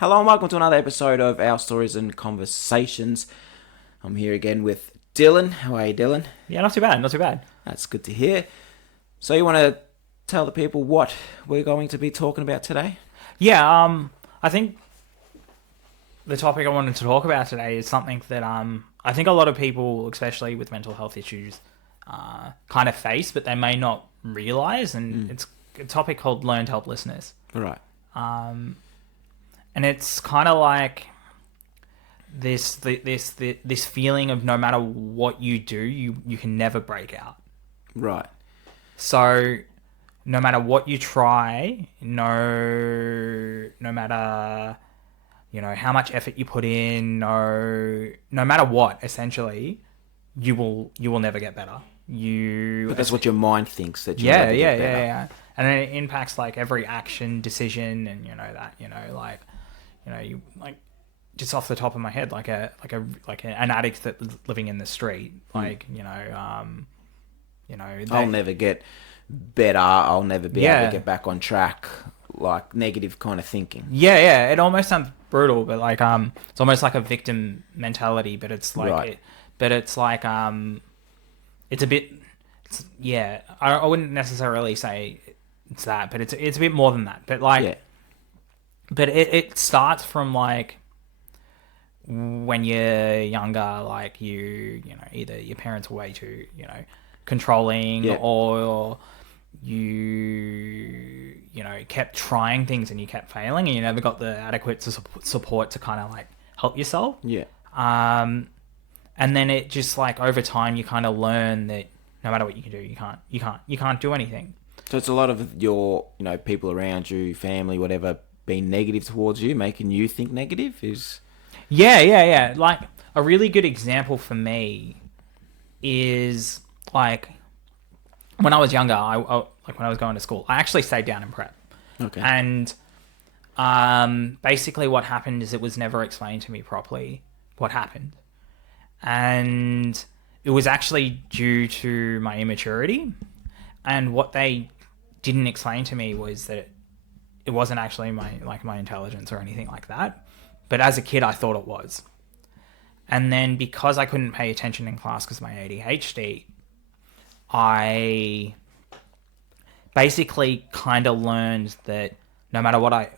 Hello and welcome to another episode of Our Stories and Conversations. I'm here again with Dylan. How are you, Dylan? Yeah, not too bad, not too bad. That's good to hear. So you want to tell the people what we're going to be talking about today? Yeah, I think the topic I wanted to talk about today is something that I think a lot of people, especially with mental health issues, kind of face, but they may not realize, and it's a topic called learned helplessness. Right. And it's kind of like this feeling of no matter what you do, you can never break out. Right. So no matter what you try, no matter how much effort you put in, no matter what, essentially, you will never get better. But that's what your mind thinks that you'll Yeah, never yeah, get better. yeah. And it impacts like every action, decision, and you like just off the top of my head, an addict that's living in the street, I'll never get better. I'll never be able Yeah. to get back on track. Like negative kind of thinking. Yeah. It almost sounds brutal, but it's almost like a victim mentality. But it's like, Right. it's a bit, yeah. I wouldn't necessarily say it's that, but it's a bit more than that. But Yeah. but it starts from like when you're younger, like either your parents were way too controlling, Yeah. or you kept trying things and you kept failing, and you never got the adequate support to kind of like help yourself. Yeah. And then it just like over time you kind of learn that no matter what you can do, you can't do anything. So it's a lot of your, people around you, family, whatever, being negative towards you, making you think negative is... Yeah. Like a really good example for me is like when I was younger, like when I was going to school, I actually stayed down in prep. Okay. And basically what happened is it was never explained to me properly what happened. And it was actually due to my immaturity. And what they didn't explain to me was that it wasn't actually my intelligence or anything like that. But as a kid, I thought it was. And then because I couldn't pay attention in class because of my ADHD, I basically kind of learned that no matter what I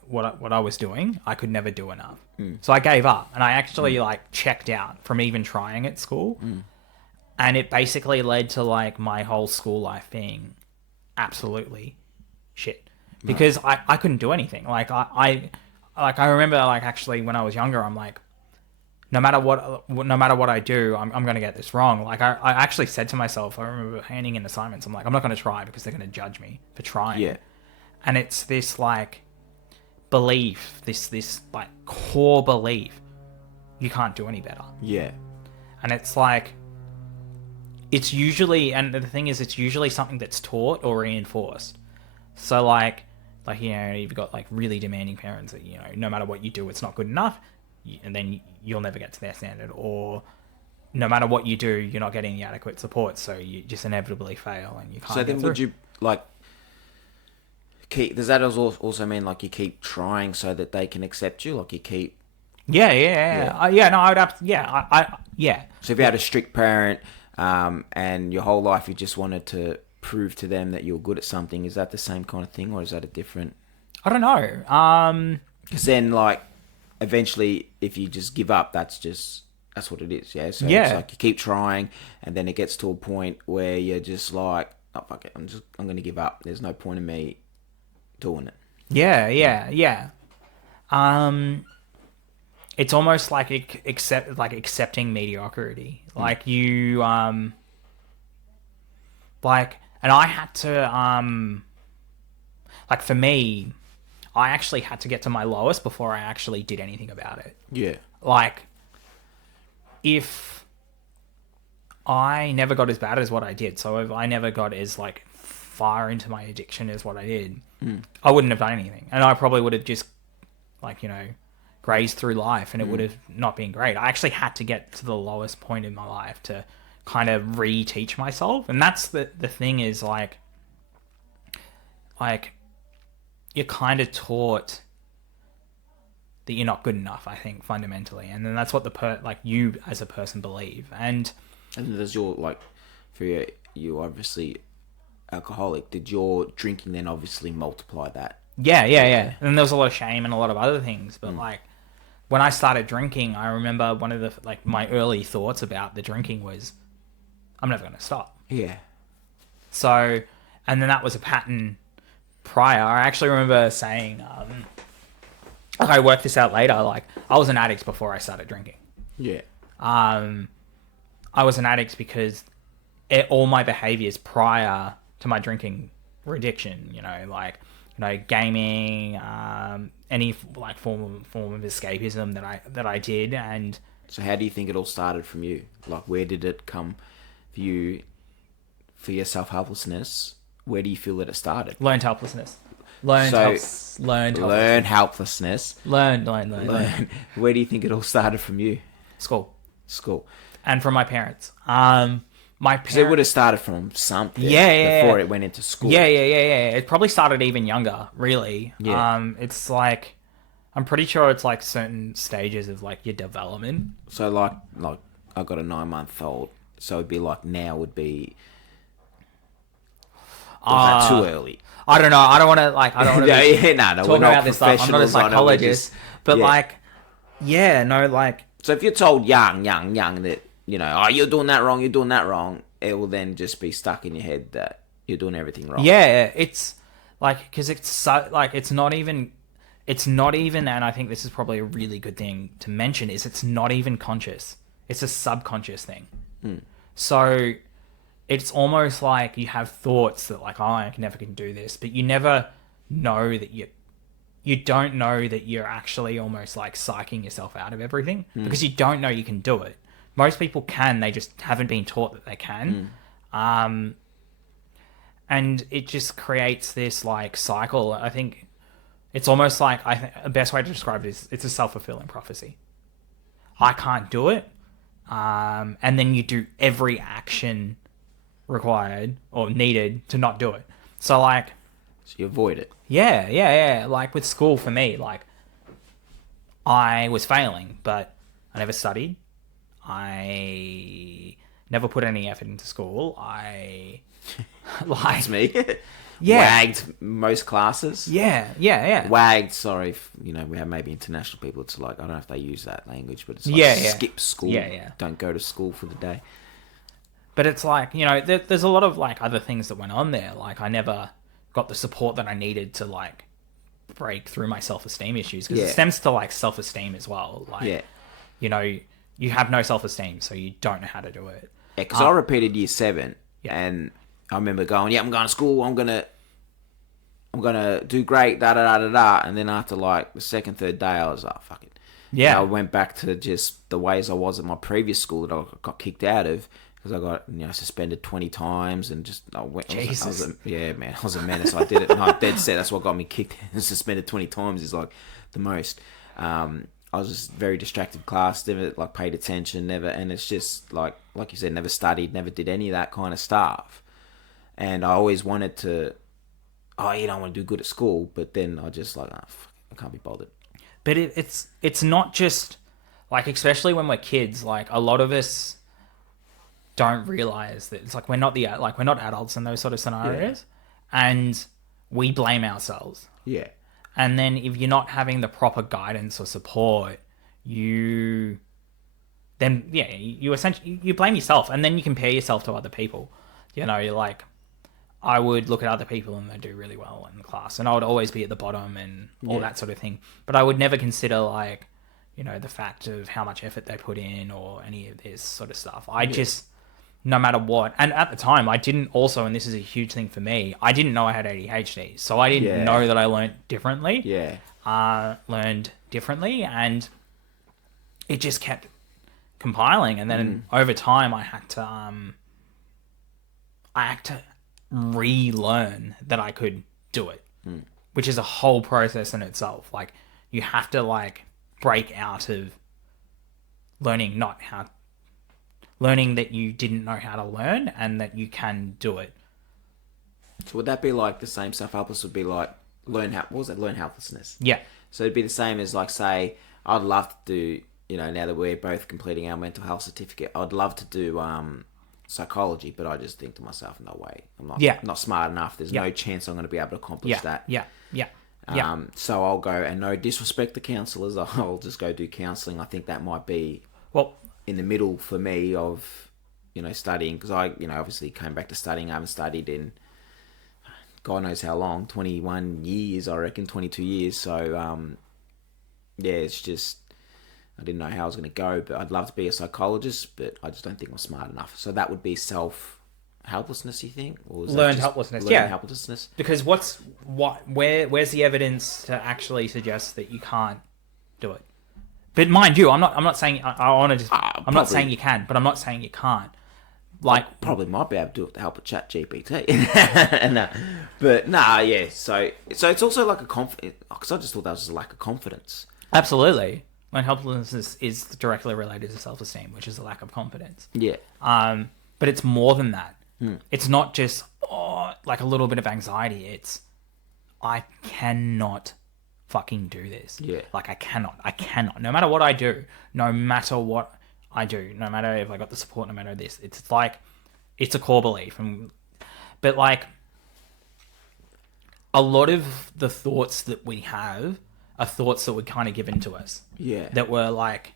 was doing, I could never do enough. So I gave up, and I actually like checked out from even trying at school. And it basically led to like my whole school life being absolutely shit because I couldn't do anything. I remember like actually when I was younger, I'm like, no matter what I do, I'm going to get this wrong. Like I actually said to myself, I remember handing in assignments, I'm like, I'm not going to try because they're going to judge me for trying. Yeah. And it's this like belief, this like core belief, you can't do any better. Yeah. And it's like, it's usually, and the thing is, it's usually something that's taught or reinforced. So like you've got like really demanding parents that no matter what you do, it's not good enough, and then you'll never get to their standard, or no matter what you do, you're not getting the adequate support, so you just inevitably fail and you can't. So then, would you like keep? Does that also mean like you keep trying so that they can accept you? Like you keep. Yeah. No, I would have. Yeah. So if you had a strict parent, and your whole life you just wanted to prove to them that you're good at something, is that the same kind of thing, or is that a different? I don't know. Because then, like, eventually, if you just give up, that's what it is. Yeah. So Yeah. it's like you keep trying, and then it gets to a point where you're just like, oh fuck it, I'm going to give up. There's no point in me doing it. Yeah. It's almost like accepting mediocrity. Like you, and I had to, like for me, I actually had to get to my lowest before I actually did anything about it. Yeah. Like, if I never got as bad as what I did, so if I never got as like far into my addiction as what I did, I wouldn't have done anything, and I probably would have just like grazed through life, and it would have not been great. I actually had to get to the lowest point in my life to kind of re-teach myself, and that's the thing is like you're kind of taught that you're not good enough, I think, fundamentally. And then that's what you as a person believe. And there's your, like, for you obviously alcoholic, did your drinking then obviously multiply that? yeah. And then there was a lot of shame and a lot of other things. But like when I started drinking, I remember one of the, like, my early thoughts about the drinking was, I'm never going to stop. Yeah. So, and then that was a pattern prior. I actually remember saying, like, I worked this out later, like, I was an addict before I started drinking. Yeah. I was an addict because all my behaviors prior to my drinking were addiction, gaming, any like form of escapism that I did. And so how do you think it all started from you? Like, where did it come for you, for your self-helplessness? Where do you feel that it started? Learned helplessness. Learn helplessness. Learn. Where do you think it all started from you? School. And from my parents. My parents... Because it would have started from something before it went into school. Yeah. It probably started even younger, really. Yeah. It's like... I'm pretty sure it's like certain stages of like your development. So like I got a 9-month-old, so it'd be like now would be... Was that too early? I don't know. I don't want to no, talking about this stuff. I'm not a psychologist, but So if you're told young that, you're doing that wrong, it will then just be stuck in your head that you're doing everything wrong. Yeah, it's like, because it's so, like, it's not even, and I think this is probably a really good thing to mention, is it's not even conscious. It's a subconscious thing. So it's almost like you have thoughts that, like, I never can do this, but you never know that you don't know that you're actually almost like psyching yourself out of everything because you don't know you can do it. Most people can, they just haven't been taught that they can. And it just creates this like cycle. I think it's almost like, the best way to describe it is it's a self-fulfilling prophecy. I can't do it. And then you do every action required or needed to not do it. So you avoid it. Yeah. Like with school for me, like I was failing, but I never studied. I never put any effort into school. That's me. Yeah. Wagged most classes. Yeah. Wagged, sorry, we have maybe international people. It's like, I don't know if they use that language, but it's like skip school. Yeah. Don't go to school for the day. But it's like, there's a lot of like other things that went on there. Like I never got the support that I needed to like break through my self-esteem issues, because it stems to like self-esteem as well. Like, you have no self-esteem, so you don't know how to do it. Yeah, because I repeated year 7, and I remember going, I'm going to school, I'm gonna do great, and then after like the second, third day, I was like, fuck it. Yeah. And I went back to just the ways I was at my previous school that I got kicked out of, because I got suspended 20 times, and just I was a menace. I did it. No, dead set. That's what got me kicked. Suspended 20 times is like the most. I was just very distracted class, never like paid attention, never, and it's just like you said, never studied, never did any of that kind of stuff. And I always wanted to, I want to do good at school, but then I just like, I can't be bothered. But it's not just like, especially when we're kids, like a lot of us don't realize that it's like we're not adults in those sort of scenarios, and we blame ourselves. Yeah. And then if you're not having the proper guidance or support, you essentially you blame yourself, and then you compare yourself to other people. You're like, I would look at other people and they do really well in class, and I would always be at the bottom and all that sort of thing. But I would never consider like, the fact of how much effort they put in or any of this sort of stuff. No matter what. And at the time, I didn't also, and this is a huge thing for me, I didn't know I had ADHD. So I didn't know that I learned differently. Yeah. Learned differently, and it just kept compiling. And then over time, I had to relearn that I could do it, which is a whole process in itself. Like, you have to like break out of learning that you didn't know how to learn, and that you can do it. So would that be like the same self-helpless would be like learn helplessness? Yeah. So it'd be the same as like, say, I'd love to do, now that we're both completing our mental health certificate, I'd love to do psychology, but I just think to myself, no way, I'm not smart enough. There's no chance I'm going to be able to accomplish that. So I'll go, and no disrespect to counsellors, I'll just go do counselling. I think that might be in the middle for me of, studying, because I, obviously came back to studying. I haven't studied in God knows how long, 21 years, I reckon, 22 years. So, it's just, I didn't know how I was going to go, but I'd love to be a psychologist, but I just don't think I'm smart enough. So that would be helplessness, you think? Or learned helplessness, helplessness. Because where's the evidence to actually suggest that you can't do it? But mind you, I'm not saying I'm not saying you can, but I'm not saying you can't. Like, I probably might be able to do it with the help of ChatGPT. So it's also like a confidence, because I just thought that was a lack of confidence. Absolutely. When helplessness is directly related to self-esteem, which is a lack of confidence. Yeah. But it's more than that. It's not just like a little bit of anxiety. It's, I cannot fucking do this. Yeah. Like, I cannot. No matter what I do, no matter what I do, no matter if I got the support, no matter this, it's like, it's a core belief. But like, a lot of the thoughts that we have are thoughts that were kind of given to us. Yeah. That were like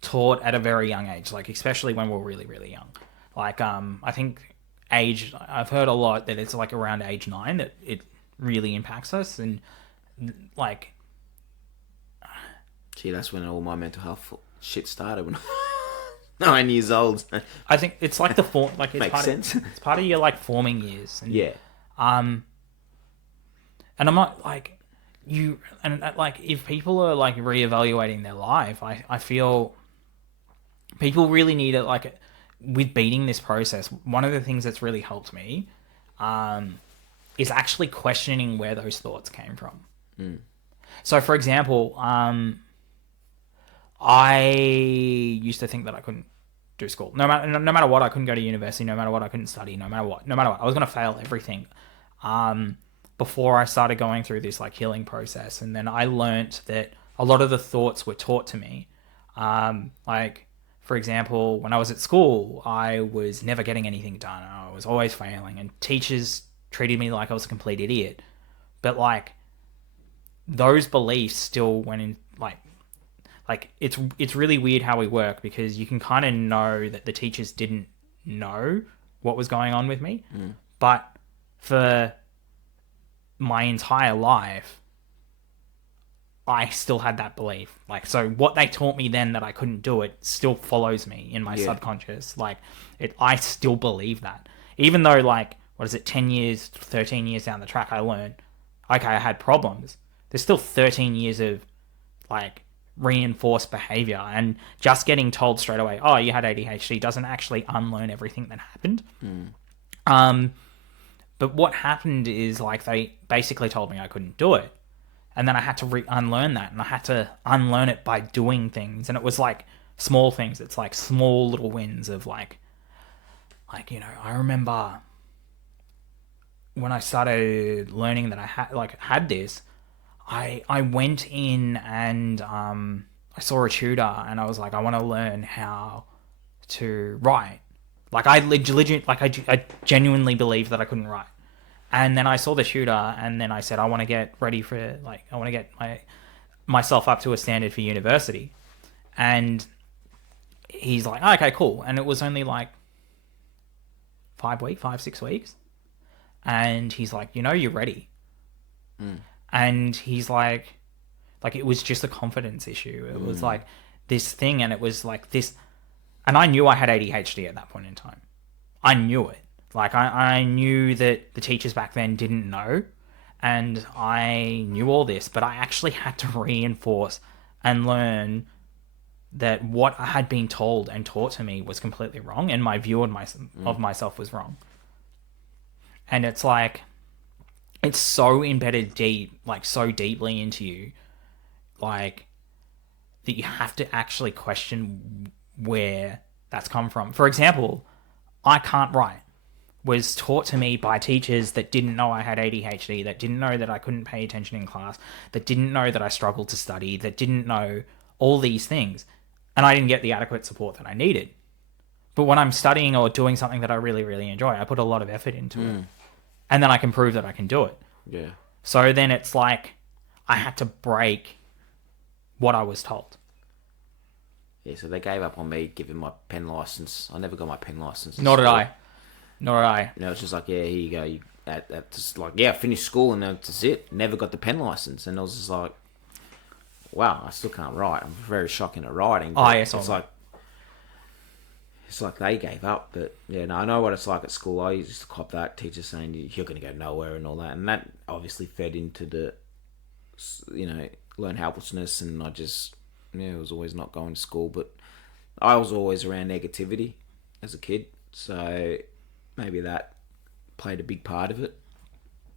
taught at a very young age, like especially when we're really, really young. Like, I think I've heard a lot that it's like around age 9 that it really impacts us. And like, gee, that's when all my mental health shit started, when 9 years old. I think it's like like it's makes sense. It's part of your like forming years. And, yeah. And I'm not like like if people are like reevaluating their life, I feel people really need it. Like, with beating this process, one of the things that's really helped me is actually questioning where those thoughts came from. So, for example, I used to think that I couldn't do school. No matter what, I couldn't go to university. No matter what, I couldn't study. No matter what, I was going to fail everything. Before I started going through this like healing process, and then I learnt that a lot of the thoughts were taught to me. Like, for example, when I was at school, I was never getting anything done. I was always failing, and teachers treated me like I was a complete idiot. But like, those beliefs still went in. Like it's really weird how we work, because you can kind of know that the teachers didn't know what was going on with me, but for my entire life, I still had that belief. Like, so what they taught me then that I couldn't do it still follows me in my subconscious. Like, I still believe that. Even though, like, 10 years, 13 years down the track, I learned, okay, I had problems. There's still 13 years of, like, reinforced behavior, and just getting told straight away, oh, you had ADHD, doesn't actually unlearn everything that happened. But what happened is, like, they basically told me I couldn't do it. And then I had to unlearn that, and I had to unlearn it by doing things. And it was like small things. It's like small little wins of like, I remember when I started learning that I had this, I went in and I saw a tutor, and I was like, I want to learn how to write. Like, I genuinely believed that I couldn't write. And then I saw the tutor, and then I said, I want to get ready for, like, I want to get myself up to a standard for university. And he's like, oh, okay, cool. And it was only like 5-6 weeks. And he's like, you're ready. And he's like, it was just a confidence issue. It was like this thing, and it was like this. And I knew I had ADHD at that point in time. I knew it. Like, I knew that the teachers back then didn't know, and I knew all this, but I actually had to reinforce and learn that what I had been told and taught to me was completely wrong, and my view of myself was wrong. And it's like, it's so embedded so deeply into you, like, that you have to actually question where that's come from. For example, I can't write. was taught to me by teachers that didn't know I had ADHD, that didn't know that I couldn't pay attention in class, that didn't know that I struggled to study, that didn't know all these things. And I didn't get the adequate support that I needed. But when I'm studying or doing something that I really, really enjoy, I put a lot of effort into it. And then I can prove that I can do it. Yeah. So then it's like I had to break what I was told. Yeah, so they gave up on me giving my pen license. I never got my pen license. Nor did I. You know, it's just like, yeah, here you go. Just like, yeah, I finished school and that's it. Never got the pen license. And I was just like, wow, I still can't write. I'm very shocking at writing. Oh, yes. It's like they gave up. But, yeah, no, I know what it's like at school. I used to cop that. Teachers saying you're going to go nowhere and all that. And that obviously fed into the, learn helplessness. And I just, it was always not going to school. But I was always around negativity as a kid. So maybe that played a big part of it.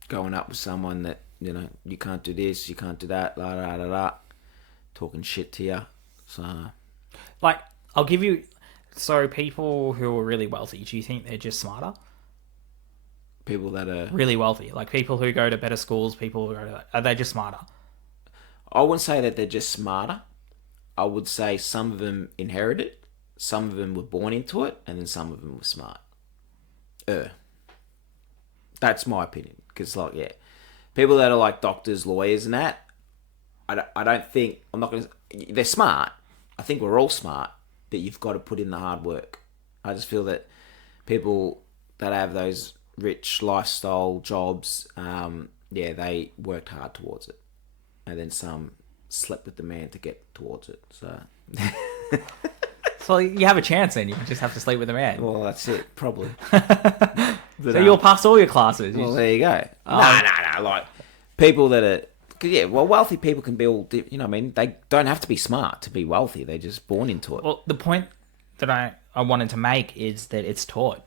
Going up with someone that, you can't do this, you can't do that, la la la la, talking shit to you. So, like, I'll give you. So people who are really wealthy, do you think they're just smarter? People that are really wealthy, like people who go to better schools, people who go to, are they just smarter? I wouldn't say that they're just smarter. I would say some of them inherited it, some of them were born into it, and then some of them were smart. That's my opinion. Because, like, yeah, people that are like doctors, lawyers, and that, I don't think, I'm not going to, they're smart. I think we're all smart, but you've got to put in the hard work. I just feel that people that have those rich lifestyle jobs, they worked hard towards it. And then some slept with the man to get towards it. So, so you have a chance then. You just have to sleep with the man. Well, that's it, probably. But, so you'll pass all your classes. Well, there you go. No. Like, people that are... Yeah, well, wealthy people can be all... You know what I mean? They don't have to be smart to be wealthy. They're just born into it. Well, the point that I wanted to make is that it's taught.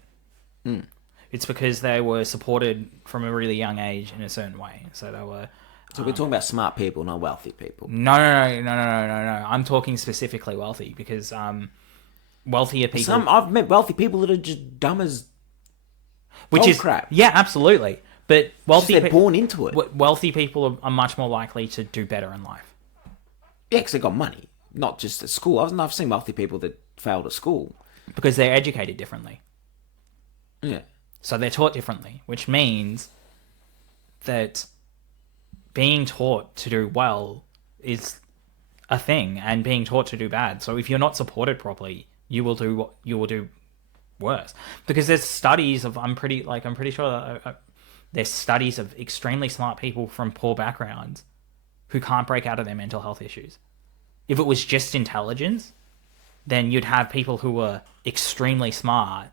It's because they were supported from a really young age in a certain way. So they were... So we're talking about smart people, not wealthy people. No. I'm talking specifically wealthy because wealthier people... I've met wealthy people that are just dumb as... Which is crap. Yeah, absolutely. But wealthy they're born into it. Wealthy people are much more likely to do better in life. Yeah, because they got money, not just at school. I've seen wealthy people that failed at school because they're educated differently. Yeah. So they're taught differently, which means that being taught to do well is a thing, and being taught to do bad. So if you're not supported properly, you will do worse. Because there's studies of I'm pretty sure that, there's studies of extremely smart people from poor backgrounds who can't break out of their mental health issues. If it was just intelligence, then you'd have people who were extremely smart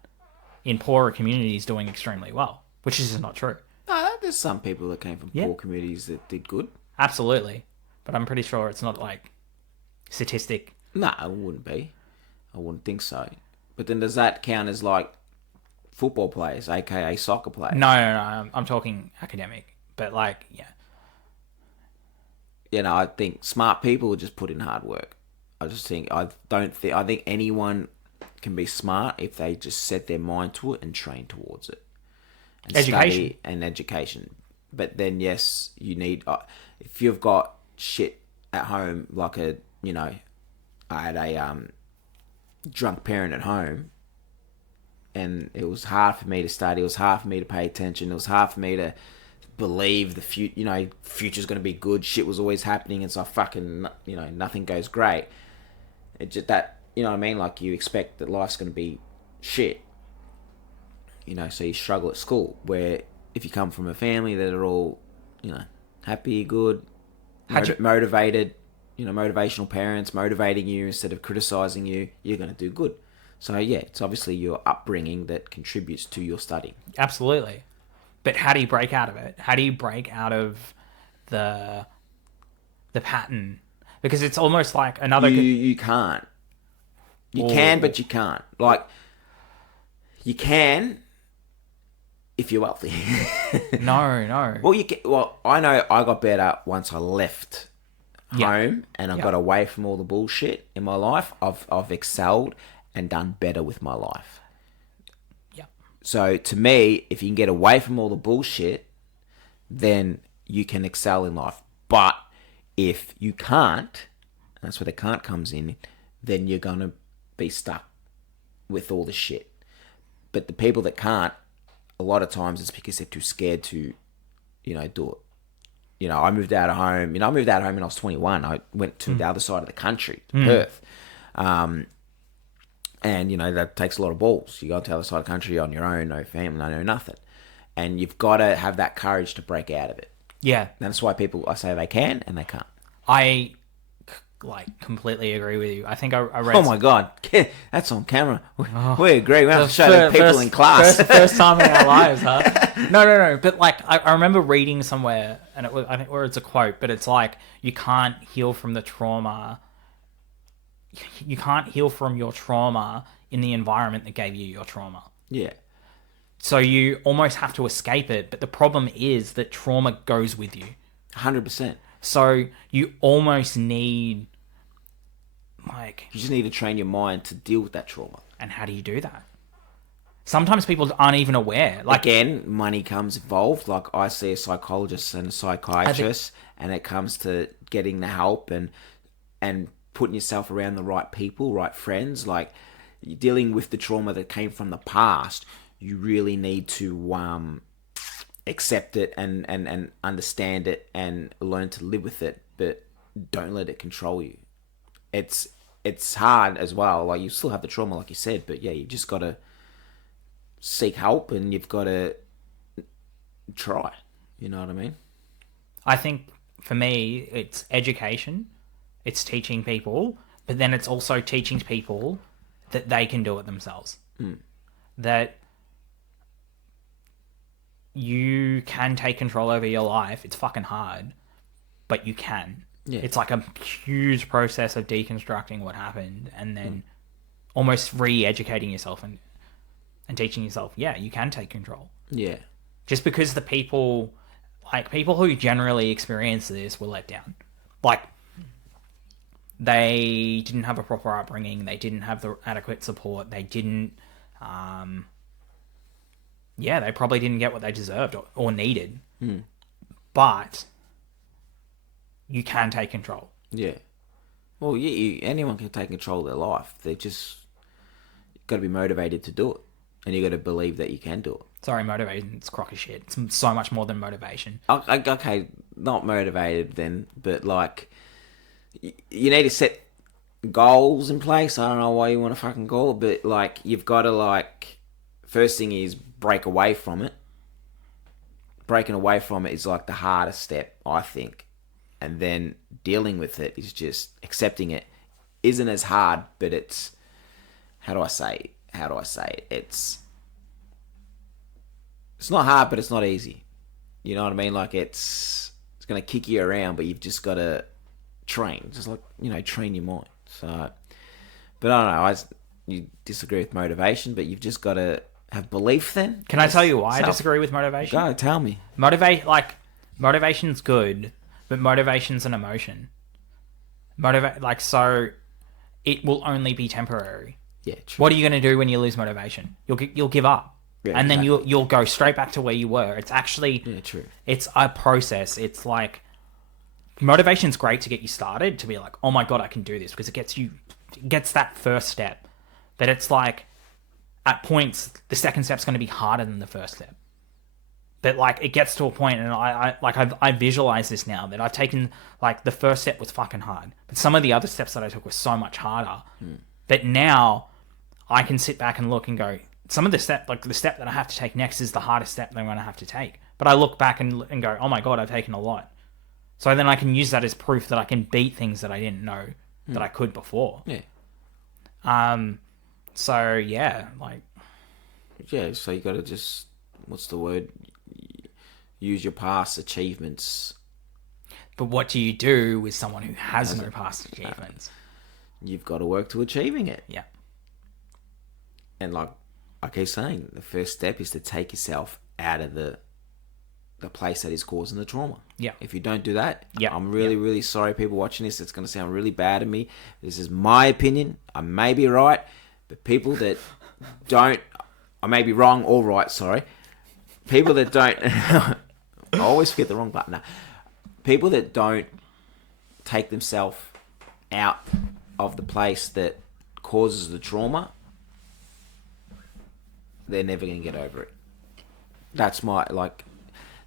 in poorer communities doing extremely well, which is just not true. No, there's some people that came from poor communities that did good. Absolutely. But I'm pretty sure it's not like statistic. No, it wouldn't be. I wouldn't think so. But then does that count as like football players, aka soccer players? No. I'm talking academic. But like, yeah. You know, I think smart people would just put in hard work. I think anyone can be smart if they just set their mind to it and train towards it. And education. But then, yes, you need... if you've got shit at home, like I had a drunk parent at home, and it was hard for me to study, it was hard for me to pay attention, it was hard for me to believe the future's going to be good. Shit was always happening, and so nothing goes great. It just that, you know what I mean? Like, you expect that life's going to be shit. So you struggle at school, where if you come from a family that are all, happy, good, motivated, motivational parents motivating you instead of criticizing you, you're going to do good. So, yeah, it's obviously your upbringing that contributes to your studying. Absolutely. But how do you break out of it? How do you break out of the pattern? Because it's almost like another... You can't. You can, but you can't. Like, you can... if you're wealthy. No. Well, I know I got better once I left home and I got away from all the bullshit in my life. I've excelled and done better with my life. Yeah. So to me, if you can get away from all the bullshit, then you can excel in life. But if you can't, and that's where the can't comes in, then you're going to be stuck with all the shit. But the people that can't, a lot of times it's because they're too scared to, do it. I moved out of home. I moved out of home when I was 21. I went to the other side of the country, to Perth. And, that takes a lot of balls. You go to the other side of the country on your own, no family, no nothing. And you've got to have that courage to break out of it. Yeah. And that's why I say they can and they can't. I completely agree with you. I think I read... Oh my God. That's on camera. We agree. We have to show the people in class. First time in our lives, huh? No. But I remember reading somewhere, and I think where it's a quote, but it's like, you can't heal from the trauma. You can't heal from your trauma in the environment that gave you your trauma. Yeah. So you almost have to escape it. But the problem is that trauma goes with you. 100%. So you almost need... You just need to train your mind to deal with that trauma. And how do you do that? Sometimes people aren't even aware. Again, money comes involved. I see a psychologist and a psychiatrist, and it comes to getting the help and putting yourself around the right people, right friends. Dealing with the trauma that came from the past, you really need to accept it and understand it and learn to live with it, but don't let it control you. It's hard as well. You still have the trauma, like you said, but yeah, you just got to seek help and you've got to try. You know what I mean? I think for me, it's education. It's teaching people, but then it's also teaching people that they can do it themselves. That you can take control over your life. It's fucking hard, but you can. Yeah. It's like a huge process of deconstructing what happened and then almost re-educating yourself and teaching yourself, yeah, you can take control. Yeah. Just because the people who generally experience this were let down. They didn't have a proper upbringing. They didn't have the adequate support. They didn't, they probably didn't get what they deserved or needed. But you can take control. Yeah. Well, anyone can take control of their life. They just got to be motivated to do it. And you got to believe that you can do it. Sorry, motivation's crock of shit. It's so much more than motivation. Okay, not motivated then, but you need to set goals in place. I don't know why you want to fucking call it, but you've got to first thing is break away from it. Breaking away from it is the hardest step, I think. And then dealing with it is just accepting it. Isn't as hard, but it's... How do I say it? It's not hard, but it's not easy. You know what I mean? It's going to kick you around, but you've just got to train. Just train your mind. So, but I don't know. You disagree with motivation, but you've just got to have belief then. Can I tell you why I disagree with motivation? Go, tell me. Motivation's good. But motivation's an emotion. So it will only be temporary. Yeah, true. What are you going to do when you lose motivation? You'll give up. Yeah, and then you'll go straight back to where you were. It's actually... true. It's a process. It's motivation's great to get you started, to be like, oh my God, I can do this, because it gets that first step. But it's at points, the second step's going to be harder than the first step. But it gets to a point, and I visualize this now, that I've taken, the first step was fucking hard, but some of the other steps that I took were so much harder. But now I can sit back and look and go, some of the step, the step that I have to take next is the hardest step that I'm going to have to take. But I look back and go, oh my God, I've taken a lot. So then I can use that as proof that I can beat things that I didn't know that I could before. Yeah. So yeah, Yeah, so you got to just, what's the word? Use your past achievements. But what do you do with someone who has no past achievements? You've got to work to achieving it. Yeah. And I keep saying, the first step is to take yourself out of the place that is causing the trauma. Yeah. If you don't do that, I'm really sorry, people watching this. It's going to sound really bad to me. This is my opinion. I may be right, but people that don't I may be wrong or right, sorry. People that don't... I always forget the wrong button now. People that don't take themselves out of the place that causes the trauma, they're never going to get over it. That's my, like...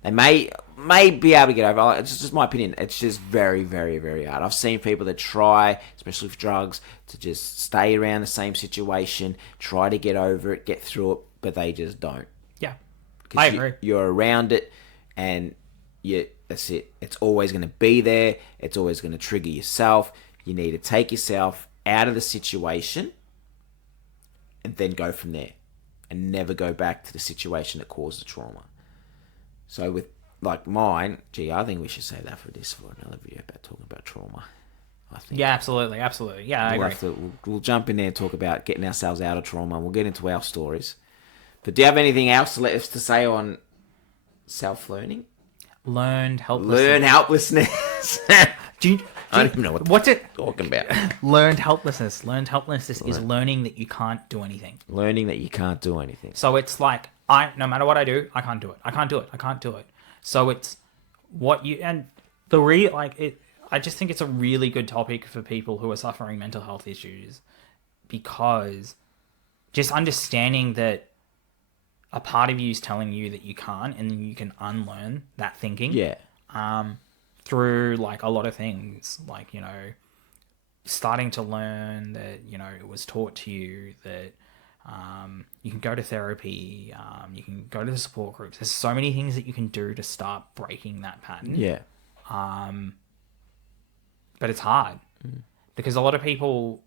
They may be able to get over it. It's just my opinion. It's just very, very, very hard. I've seen people that try, especially with drugs, to just stay around the same situation, try to get over it, get through it, but they just don't. Yeah, I agree. You're around it, and that's it. It's always going to be there. It's always going to trigger yourself. You need to take yourself out of the situation and then go from there, and never go back to the situation that caused the trauma. So with like mine, I think we should save that for another video about talking about trauma. I think. Yeah, absolutely. Yeah, I agree. We'll jump in there and talk about getting ourselves out of trauma. We'll get into our stories. But do you have anything else to say on self-learning? Learned helplessness. Learn helplessness. I don't even know what you're talking about. Learned helplessness. Learned helplessness is learning that you can't do anything. Learning that you can't do anything. So it's like, no matter what I do, I can't do it. I can't do it. So it's what you, and I just think it's a really good topic for people who are suffering mental health issues, because just understanding that a part of you is telling you that you can't, and then you can unlearn that thinking. Yeah. Through like a lot of things, like, starting to learn that, it was taught to you that you can go to therapy, you can go to the support groups. There's so many things that you can do to start breaking that pattern. Yeah. But it's hard because a lot of people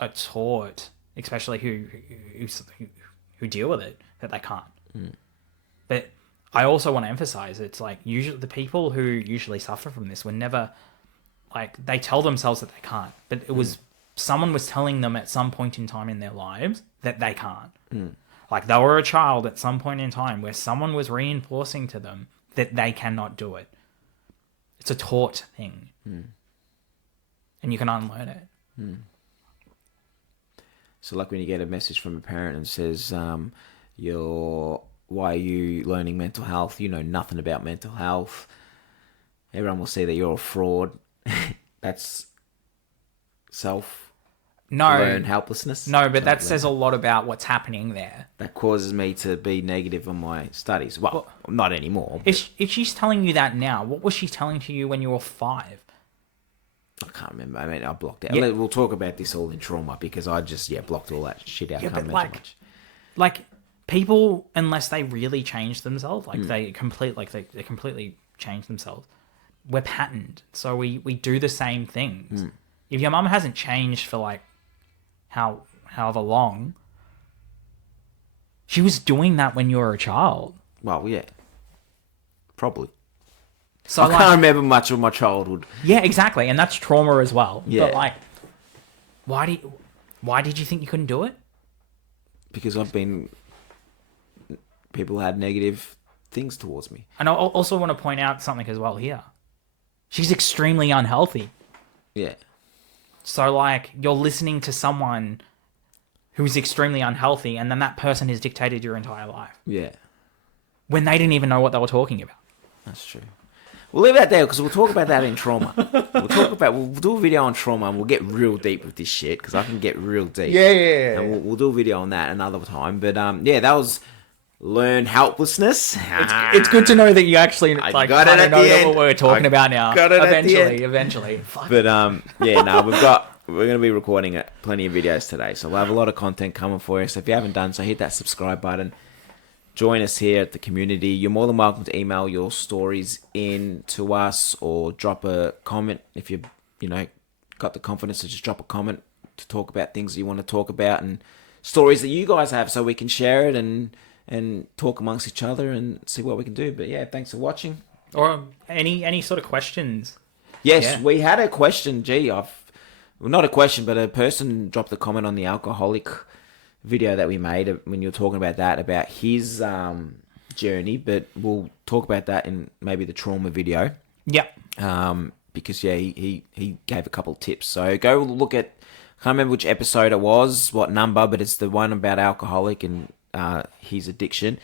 are taught, especially who deal with it, that they can't. But I also want to emphasize, it's like usually the people who usually suffer from this were never, like, they tell themselves that they can't, but it was someone was telling them at some point in time in their lives that they can't. Like they were a child at some point in time where someone was reinforcing to them that they cannot do it. It's a taught thing. And you can unlearn it. So like when you get a message from a parent and says, why are you learning mental health? You know nothing about mental health. Everyone will see that you're a fraud. That's learn helplessness. No, but that says a lot about what's happening there. That causes me to be negative on my studies. Well, not anymore. If she's telling you that now, what was she telling to you when you were 5? I can't remember. I mean, I blocked out. Yeah. We'll talk about this all in trauma because I just blocked all that shit out. Yeah, but like people, unless they really change themselves, like they completely change themselves, we're patterned. So we do the same things. If your mum hasn't changed for like however long, she was doing that when you were a child. Well, yeah, probably. So I can't remember much of my childhood. Yeah, exactly, and that's trauma as well. Yeah. But like, why did you think you couldn't do it? Because people had negative things towards me. And I also want to point out something as well here. She's extremely unhealthy. Yeah. So like, you're listening to someone who's extremely unhealthy, and then that person has dictated your entire life. Yeah. When they didn't even know what they were talking about. That's true. We'll leave that there because we'll talk about that in trauma. We'll do a video on trauma and we'll get real deep with this shit because I can get real deep. Yeah. And we'll do a video on that another time. But that was learn helplessness. It's good to know that you actually know what we're talking about now. Got it Eventually. Fuck. But we're going to be recording plenty of videos today, so we'll have a lot of content coming for you. So if you haven't done so, hit that subscribe button. Join us here at the community. You're more than welcome to email your stories in to us or drop a comment if you got the confidence to just drop a comment to talk about things that you want to talk about and stories that you guys have, so we can share it and talk amongst each other and see what we can do. But yeah, thanks for watching. Or any sort of questions. Yes, we had a question. Not a question, but a person dropped a comment on the alcoholic video that we made when you were talking about that, about his journey, but we'll talk about that in maybe the trauma video. Yep. Because he gave a couple of tips. So go look at, I can't remember which episode it was, what number, but it's the one about alcoholic, and his addiction.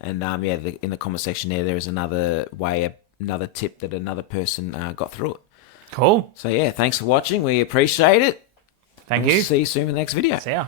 And in the comment section there is another tip that another person got through it. Cool. So yeah, thanks for watching. We appreciate it. Thank you. See you soon in the next video. See ya.